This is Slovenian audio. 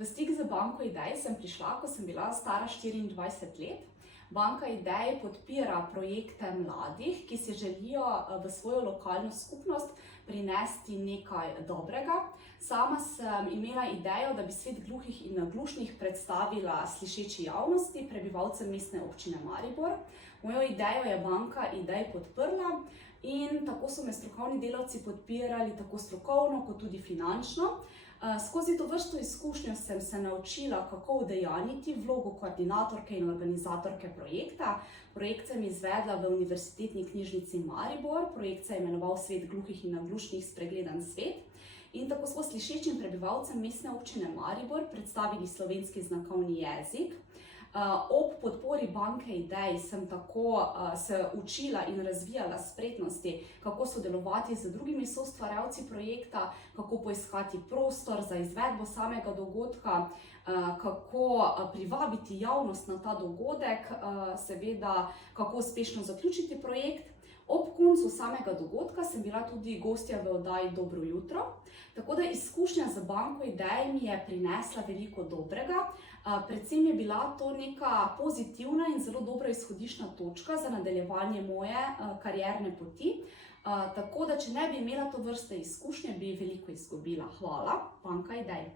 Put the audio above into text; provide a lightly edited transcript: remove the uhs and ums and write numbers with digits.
V stik z Banko Idej sem prišla, ko sem bila stara 24 let. Banka Idej podpira projekte mladih, ki si želijo v svojo lokalno skupnost prinesti nekaj dobrega. Sama sem imela idejo, da bi svet gluhih in naglušnih predstavila slišeči javnosti, prebivalcem Mestne občine Maribor. Mojo idejo je Banka Idej podprla in tako so me strokovni delavci podpirali tako strokovno kot tudi finančno. Skozi to vrsto izkušnjo sem se naučila, kako udejanjiti vlogo koordinatorke in organizatorke projekta. Projekt sem izvedla v Univerzitetni knjižnici Maribor, projekt se je imenoval Svet gluhih in naglušnih spregledan svet. In tako smo slišečim prebivalcem Mestne občine Maribor predstavili slovenski znakovni jezik. Ob podpori Banke Idej sem tako se učila in razvijala spretnosti, kako sodelovati z drugimi soustvarjalci projekta, kako poiskati prostor za izvedbo samega dogodka, kako privabiti javnost na ta dogodek, seveda kako uspešno zaključiti projekt. Ob koncu samega dogodka sem bila tudi gostja v oddaji Dobro jutro, tako da izkušnja z Banko Idej mi je prinesla veliko dobrega. Predvsem je bila to neka pozitivna in zelo dobra izhodiščna točka za nadaljevanje moje karierne poti. Tako da, če ne bi imela to vrste izkušnje, bi veliko izgubila. Hvala, Banka Idej.